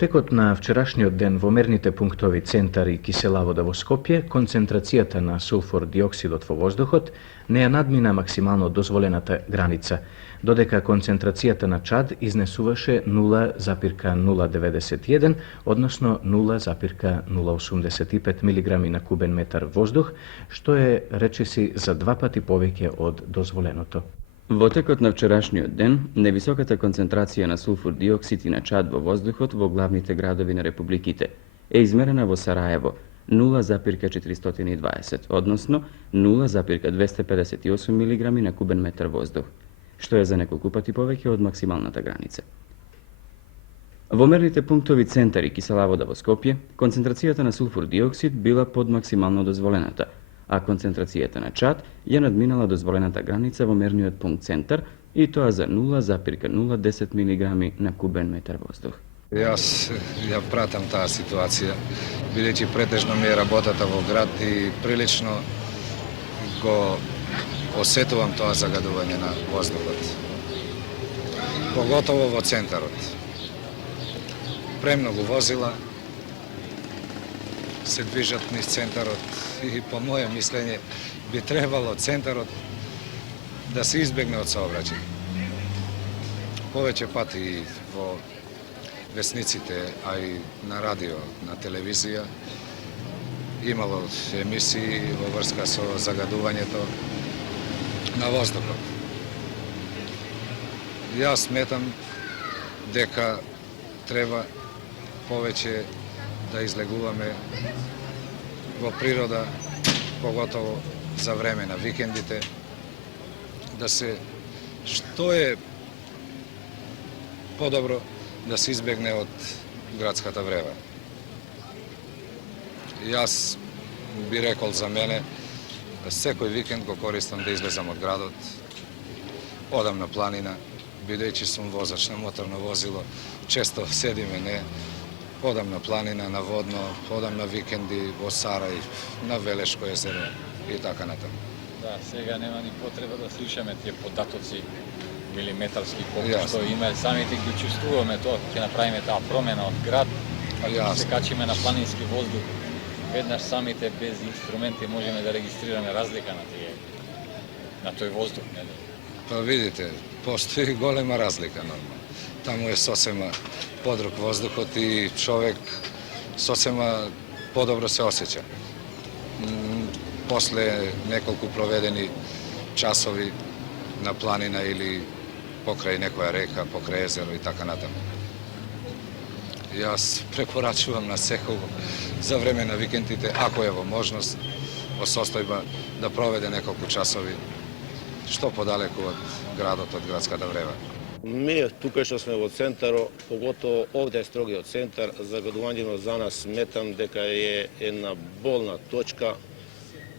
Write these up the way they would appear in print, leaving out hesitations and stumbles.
текот на вчерашниот ден во мерните пунктови Центар и Киселавода во Скопје, концентрацијата на сулфур диоксидот во воздухот не ја надмина максимално дозволената граница, додека концентрацијата на Чад изнесуваше 0,091, односно 0,085 милиграми на кубен метар воздух, што е речиси за 2 пати повеќе од дозволеното. Во текот на вчерашниот ден, невисоката концентрација на сулфур диоксид и на Чад во воздухот во главните градови на републиките е измерена во Сараево 0,420, односно 0,258 милиграми на кубен метар воздух, што е за неколку пати повеќе од максималната граница. Во мерните пунктови Центар и Киселавода во Скопје, концентрацијата на сулфур диоксид била под максимално дозволената, а концентрацијата на Чад ја надминала дозволената граница во мерниот пункт Центар и тоа за 0,010 милиграми на кубен метар воздух. Јас ја пратам таа ситуација, бидејќи претежно ми е работата во град и прилично го осетувам тоа загадување на воздухот. Поготово во центарот. Премногу возила се движат низ центарот и по моје мислење би требало центарот да се избегне од сообраќај. Повеќе пати во весниците, а и на радио, на телевизија, имало емисии во врска со загадувањето на воздухот. Јас сметам дека треба повеќе да излегуваме во природа, поготово за време на викендите, да се, што е подобро да се избегне од градската врева. Јас би рекол за мене, секој викенд го користам да излезам од градот, одам на планина, бидејќи сум возач на моторно возило, често седиме не, одам на планина, на водно, одам на викенди во Сарај, на Велешко езеро и така натаму. Да, сега нема ни потреба да слушаме тие податоци милиметарски колку што има, самите ги чувствуваме тоа, ќе направиме таа промена од град, ако се качиме на планински воздух, веднаш самите без инструменти можеме да регистрираме разлика на тој воздух, не? Па видите, постои голема разлика нормално. Таму е сосема подруг воздухот и човек сосема подобро се осеќа. После неколку проведени часови на планина или покрај некоја река, покрај езеро и така натаму. Јас препорачувам на секој за време на викендите, ако е во можност, во состојба да проведе неколку часови што подалеку од градот, од градската врева. Ние тука што сме во центаро, поготово овде е строгиот центар, загадувањето за нас сметам дека е една болна точка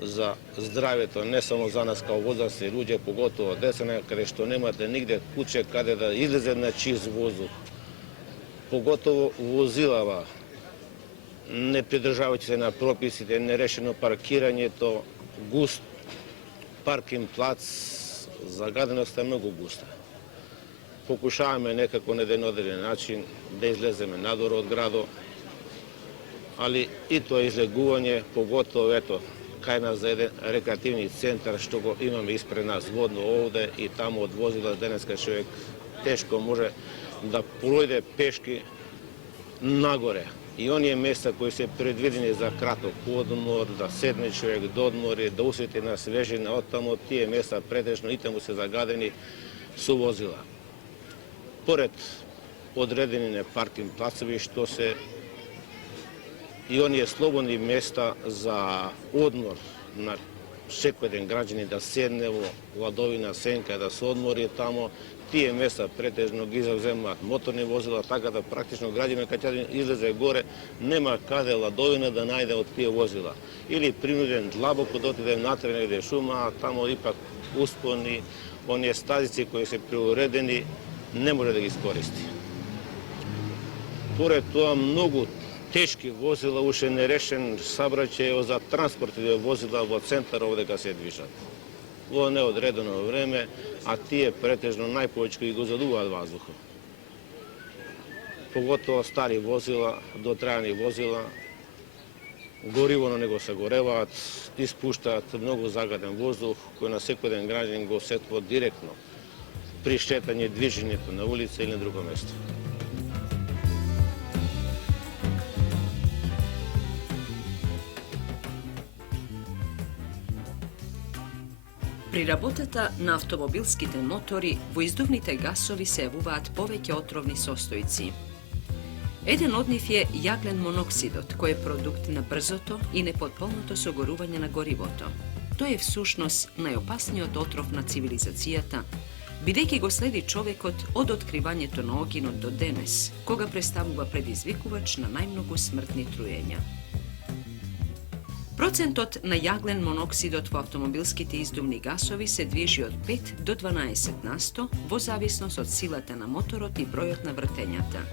за здравјето, не само за нас као возрастни луѓе, поготово деца, каде што немате нигде куќе каде да излезе на чист воздух. Поготово возилава, не придржавајќи се на прописите, нерешено паркирањето, густ паркинг плац, загаденоста е многу густа. Покушаваме некако на еден начин да излеземе надвор од градот, али и тоа излегување, поготово ето, кај нас за еден рекреативни центар што го имаме испред нас водно овде и таму од возила денеска човек тешко може да пројде пешки нагоре. И оние места кои се предвидени за краток одмор, да седне човек, да одмори, да усети на свежина, оттаму тие места претежно и таму се загадени со возила. Поред одредени паркинг плацови што се и оние слободни места за одмор на секој ден граѓани да седне во ладовина сенка, да се одмори тамо, тие места претежно ги завземаат моторни возила, така да практично граѓанин кога ќе излезе горе, нема каде ладовина да најде од тие возила. Или принуден длабоко да отиде натре негде шума, а тамо ипак успони, оние стазици кои се приуредени, не може да ги искористи. Поред тоа, многу тешки возила, уште нерешен сабраќај за транспортни возила во центар овдека се движат. Во неодредено време, а тие претежно најповеќе ги го задуваат воздухот. pogotovo стари возила, дотрајани возила, гориво на него се гореваат, испуштаат многу загаден воздух кој на секој ден граѓанин го осетува директно при шетање, движењето на улица или на друго место. При работата на автомобилските мотори во издувните гасови се јавуваат повеќе отровни состојци. Еден од нив е јаглен моноксидот, кој е продукт на брзото и непотполното согорување на горивото. Тој е всушност најопасниот отров на цивилизацијата, бидејќи го следи човекот од откривањето на огинот до денес, кога представува предизвикувач на најмногу смртни труења. Процентот на јаглен моноксидот во автомобилските издувни гасови се движи од 5 до 12% во зависност од силата на моторот и бројот на вртењата.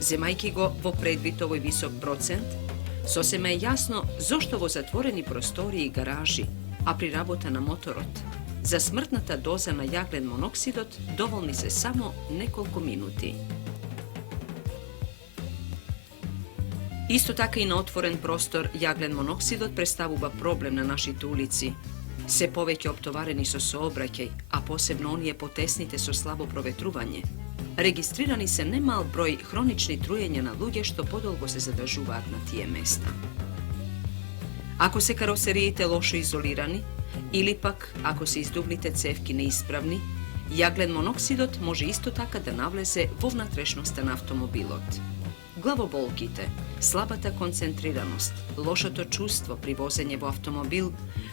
Земајќи го во предвид овој висок процент, сосема е јасно зошто во затворени простории и гаражи, а при работа на моторот, за смртната доза на јаглен моноксидот доволни се само неколку минути. Исто така и на отворен простор јаглен моноксидот представува проблем на нашите улици. Се повеќе оптоварени со сообраќај, а посебно оние потесните со слабо проветрување. Регистрирани се немал број хронични труења на луѓе што подолго се задржуваат на тие места. Ако се каросериите лошо изолирани, или пак ако се издувните цевки неисправни, јаглен моноксидот може исто така да навлезе во внатрешноста на автомобилот. Главоболките, слабата концентрираност, лошото чувство при возење во автомобил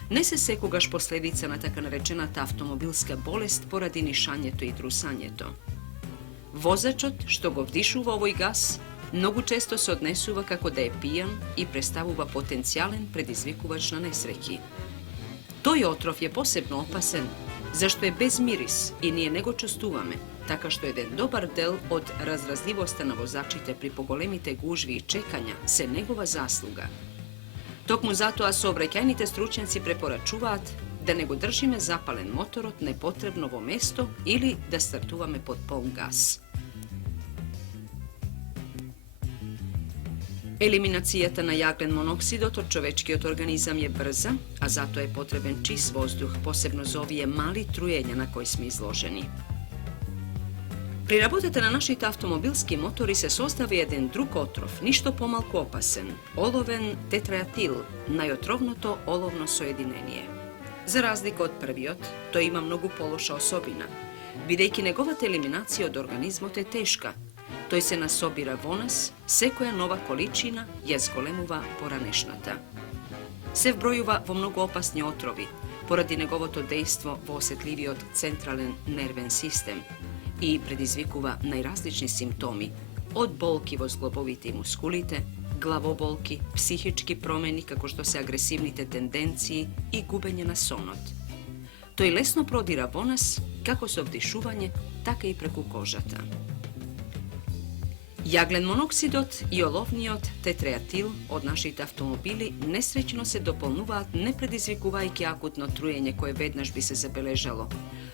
не се секогаш последица на така наречената автомобилска болест поради нишањето и трусањето. Возачот што го вдишува овој гас многу често се однесува како да е пијан и представува потенцијален предизвикувач на несреќи. Тој отров е посебно опасен, зашто е без мирис и ние не го чувствуваме, така што еден добар дел од разразливоста на возачите при поголемите гужви и чекања се негова заслуга. Токму затоа сообраќајните стручњаци препорачуваат да не го држиме запален моторот непотребно во место или да стартуваме под полн газ. Елиминацијата на јаглен моноксидот од човечкиот организам е брза, а затоа е потребен чист воздух, посебно за овие мали труења на кои сме изложени. При работата на нашите автомобилски мотори се состави еден друг отров, ништо помалку опасен, оловен тетраетил, најотровното оловно соединение. За разлика од првиот, тој има многу полоша особина, бидејќи неговата елиминација од организмот е тешка. Тој се насобира во нас, секоја нова количина ја зголемува поранешната. Се вбројува во многу опасни отрови, поради неговото дејство во осетливиот централен нервен систем и предизвикува најразлични симптоми, од болки во зглобовите и мускулите, главоболки, психички промени како што се агресивните тенденции и губење на сонот. Тој лесно продира во нас, како со вдишување, така и преку кожата. Јаглен моноксидот и оловниот тетраетил од нашите автомобили несреќно се дополнуваат не предизвикувајќи акутно труење кое веднаш би се забележало,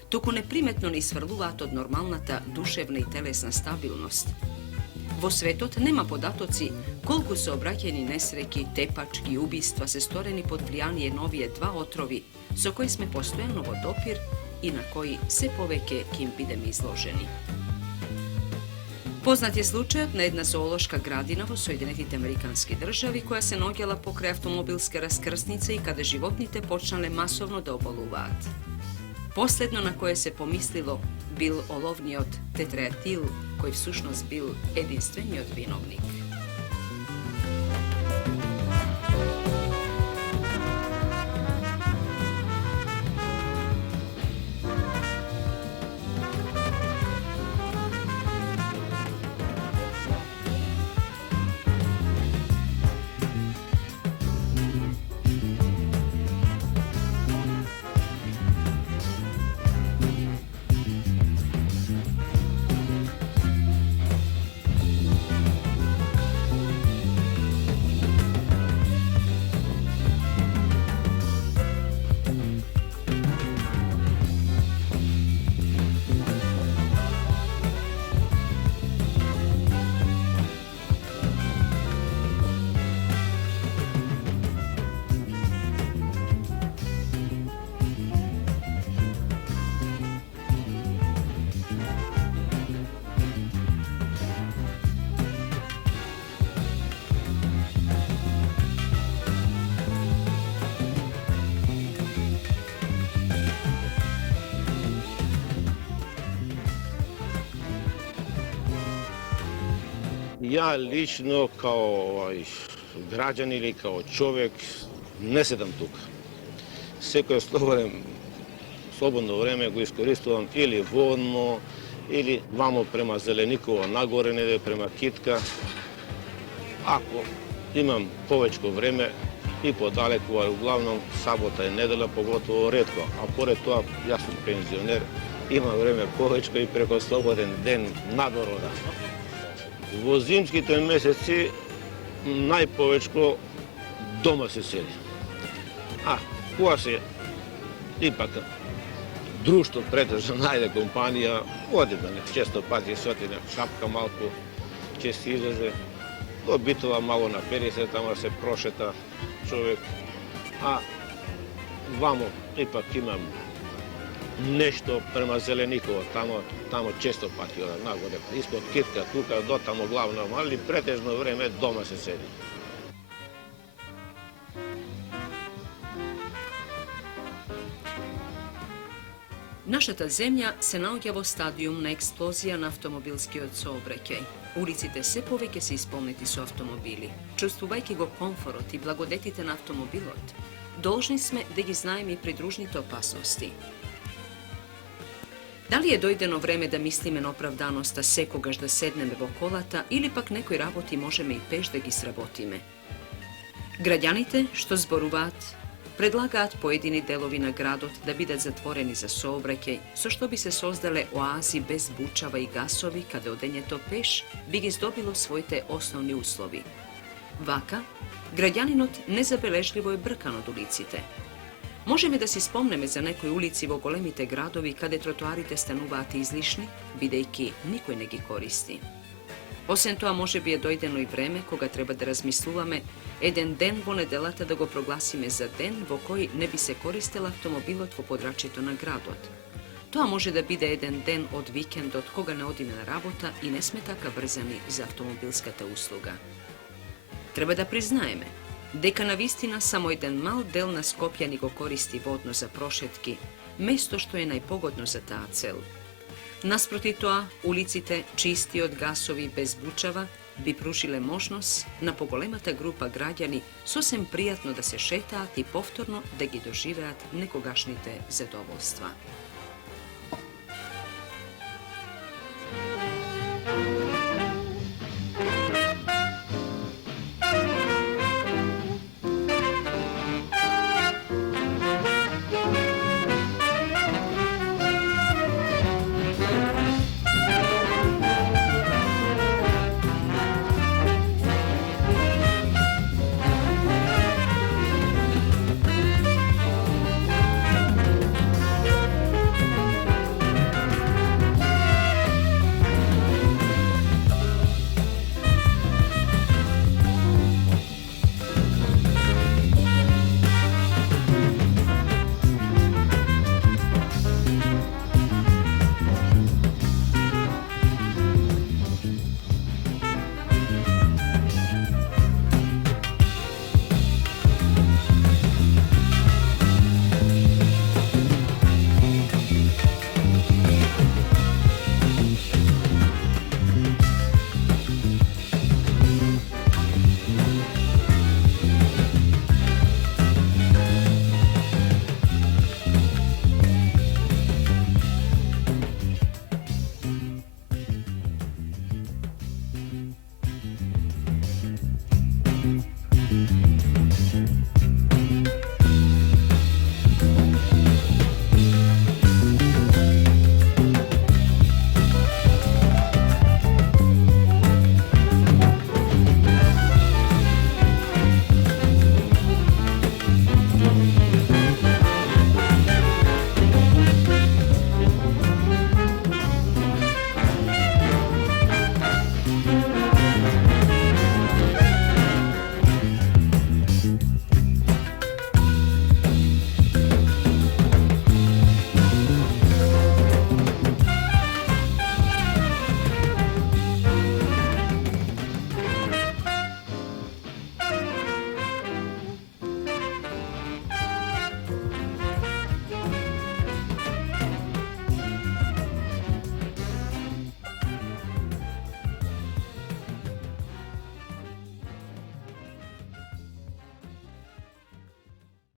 туку неприметно ни сврлуваат од нормалната душевна и телесна стабилност. Во светот нема податоци колку сообраќајни несреќи, тепачки и убиства се сторени под влијание на овие два отрови со кои сме постојано во допир и на кои се повеќе ќе им бидеме изложени. Познат е случајот на една зоолошка градина во Соединетите Американски држави која се наоѓала покрај автомобилска раскрсница и каде животните почнале масовно да оболуваат. Последно на кое се помислило бил оловниот тетраетил, кој всушност бил единствениот виновник. Ja lično kao građan ili kao čovjek ne sedam tuka. Всеко slobodno vreme го iskoristujem ili vodno, ili vamo prema Zelenikova nagore, ne prema Kitka. Ako imam povećko vreme i podaleko, ali uglavnom sabota i nedela, pogotovo redko. A pored toga, ja sam penzioner, imam vreme povećko i preko sloboden den nadoroda. Во зимските месеци најповечко дома се сели. А, кога се ипак друштво претежно најде компанија, одиме често пати сотина шапка малку, ќе се излезе, до Битола мало напери се, тама се прошета човек. А вамо ипак имам нешто према Зеленикова, тамо често пати одам нагоре, испод Китка, тука до тамо главно, али претежно време дома се седи. Нашата земја се наоѓа во стадиум на експлозија на автомобилскиот сообраќај. Улиците се повеќе се исполнети со автомобили. Чувствувајќи го комфорот и благодетите на автомобилот, должни сме да ги знаеме и придружните опасности. Дали е дојдено време да мислиме на оправданоста секогаш да седнеме во колата или пак некои работи можеме и пеш да ги сработиме? Граѓаните што зборуваат, предлагаат поедини делови на градот да бидат затворени за сообраќај, со што би се создале оази без бучава и гасови, каде одењето пеш би ги здобило своите основни услови. Вака, граѓанинот незабележливо е бркан од улиците. Можеме да си спомнеме за некои улици во големите градови каде тротоарите стануваат излишни, бидејќи никој не ги користи. Освен тоа, може би е дојдено и време кога треба да размислуваме еден ден во неделата да го прогласиме за ден во кој не би се користел автомобилот во подрачјето на градот. Тоа може да биде еден ден од викендот кога не одиме на работа и не сме така врзани за автомобилската услуга. Треба да признаеме дека навистина само еден мал дел на Скопјани го користи водно за прошетки, место што е најпогодно за таа цел. Наспроти тоа, улиците чисти од гасови без бучава би пружиле можност на поголемата група граѓани сосем пријатно да се шетаат и повторно да ги доживеат некогашните задоволства.